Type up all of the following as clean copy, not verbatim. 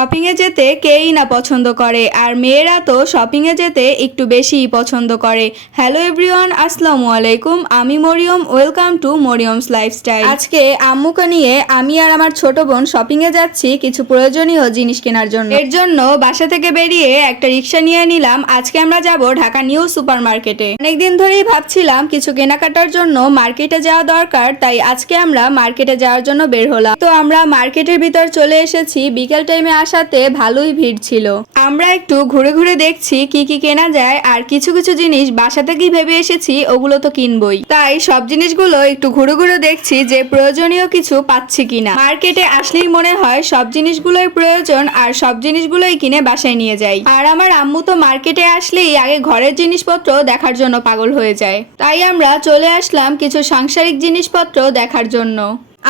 Shopping এ যেতে কেই না পছন্দ করে, আর মেয়েরা তো শপিং এ যেতে একটু বেশিই পছন্দ করে। হ্যালো এভরিওয়ান, আসসালামু আলাইকুম। আমি মরিয়ম, ওয়েলকাম টু মরিয়মস লাইফস্টাইল। আজকে আম্মুকে নিয়ে আমি আর আমার ছোট বোন শপিং এ যাচ্ছি কিছু প্রয়োজনীয় জিনিস কেনার জন্য। এর জন্য বাসা থেকে বেরিয়ে একটা রিক্সা নিয়ে নিলাম। আজকে আমরা যাব ঢাকা নিউ সুপার মার্কেটে। অনেকদিন ধরেই ভাবছিলাম কিছু কেনাকাটার জন্য মার্কেটে যাওয়া দরকার, তাই আজকে আমরা মার্কেটে যাওয়ার জন্য বের হলাম। তো আমরা মার্কেটের ভিতর চলে এসেছি। বিকেল টাইমে আসাতে ভালোই ভিড় ছিল। আমরা একটু ঘুরে ঘুরে দেখছি কি কি কেনা যায়, আর কিছু কিছু জিনিস বাসা থেকেই ভেবে এসেছি ওগুলো তো কিনবই, তাই সব জিনিসগুলো একটু ঘুরে ঘুরে দেখছি যে প্রয়োজনীয় কিছু পাচ্ছি কিনা। মার্কেটে আসলেই মনে হয় সব জিনিসগুলোই প্রয়োজন, আর সব জিনিসগুলোই কিনে বাসায় নিয়ে যাই। আর আমার আম্মু তো মার্কেটে আসলেই আগে ঘরের জিনিসপত্র দেখার জন্য পাগল হয়ে যায়, তাই আমরা চলে আসলাম কিছু সাংসারিক জিনিসপত্র দেখার জন্য।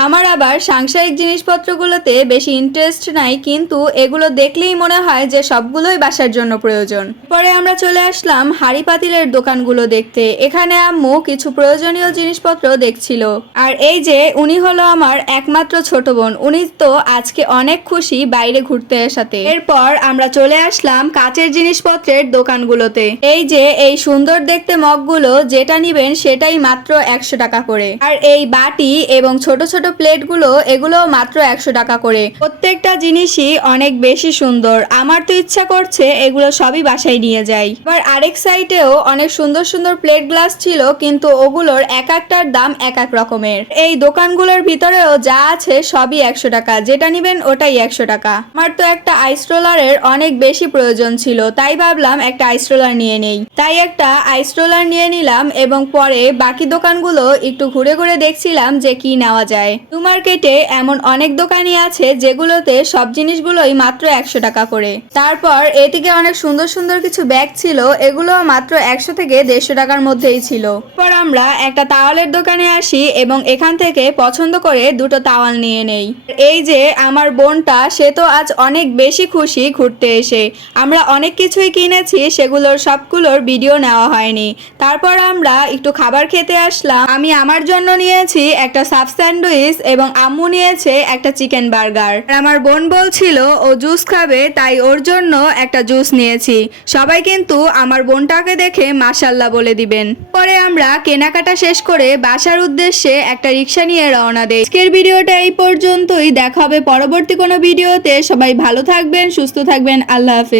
আমার আবার সাংসারিক জিনিসপত্রগুলোতে বেশি ইন্টারেস্ট নাই, কিন্তু এগুলো দেখলেই মনে হয় যে সবগুলোই বাসার জন্য প্রয়োজন। পরে আমরা চলে আসলাম হাঁড়ি পাতিলের দোকানগুলো দেখতে। এখানে আম্মু কিছু প্রয়োজনীয় জিনিসপত্র দেখছিল। আর এই যে উনি হলো আমার একমাত্র ছোট বোন, উনি তো আজকে অনেক খুশি বাইরে ঘুরতে আসাতে। এরপর আমরা চলে আসলাম কাচের জিনিসপত্রের দোকানগুলোতে। এই যে এই সুন্দর দেখতে মগগুলো, যেটা নিবেন সেটাই মাত্র 100 টাকা করে। আর এই বাটি এবং ছোট ছোট প্লেটগুলো, এগুলো মাত্র 100 টাকা করে। প্রত্যেকটা জিনিসই অনেক বেশি সুন্দর। আমার তো ইচ্ছা করছে এগুলো সবই বাসায় নিয়ে যাই। আবার আরেক সাইডেও অনেক সুন্দর সুন্দর প্লেট গ্লাস ছিল, কিন্তু ওগুলোর এক একটার দাম এক এক রকমের। এই দোকানগুলোর ভিতরেও যা আছে সবই 100 টাকা, যেটা নিবেন ওটাই 100 টাকা। আমার তো একটা আইস রোলারের অনেক বেশি প্রয়োজন ছিল, তাই ভাবলাম একটা আইস রোলার নিয়ে নেই। তাই একটা আইস রোলার নিয়ে নিলাম, এবং পরে বাকি দোকানগুলো একটু ঘুরে ঘুরে দেখছিলাম যে কি নেওয়া যায়। নিউ মার্কেটে এমন অনেক দোকানই আছে যেগুলোতে সব জিনিসগুলোই মাত্র 100 টাকা করে। তারপর এদিকে অনেক সুন্দর সুন্দর কিছু ব্যাগ ছিল, এগুলো মাত্র 100 থেকে 150 টাকার মধ্যেই ছিল। পর আমরা একটা তাওয়ালের দোকানে আসি এবং এখান থেকে পছন্দ করে দুটো তাওয়াল নিয়ে নেই। এই যে আমার বোনটা, সে তো আজ অনেক বেশি খুশি ঘুরতে এসে। আমরা অনেক কিছুই কিনেছি, সেগুলোর সবগুলোর ভিডিও নেওয়া হয়নি। তারপর আমরা একটু খাবার খেতে আসলাম। আমি আমার জন্য নিয়েছি একটা সাব স্যান্ডউইচ এবং আম্মু নিয়েছে একটা চিকেন বার্গার। আমার বোন বলছিল ও জুস খাবে, তাই ওর জন্য একটা জুস নিয়েছি। সবাই কিন্তু আমার বোনটাকে দেখে মাশাআল্লাহ বলে দিবেন। পরে আমরা কেনাকাটা শেষ করে বাসার উদ্দেশ্যে একটা রিক্সা নিয়ে রওনা দেই। আজকের ভিডিওটা এই পর্যন্তই। দেখা হবে পরবর্তী কোনো ভিডিওতে। সবাই ভালো থাকবেন, সুস্থ থাকবেন। আল্লাহ হাফেজ।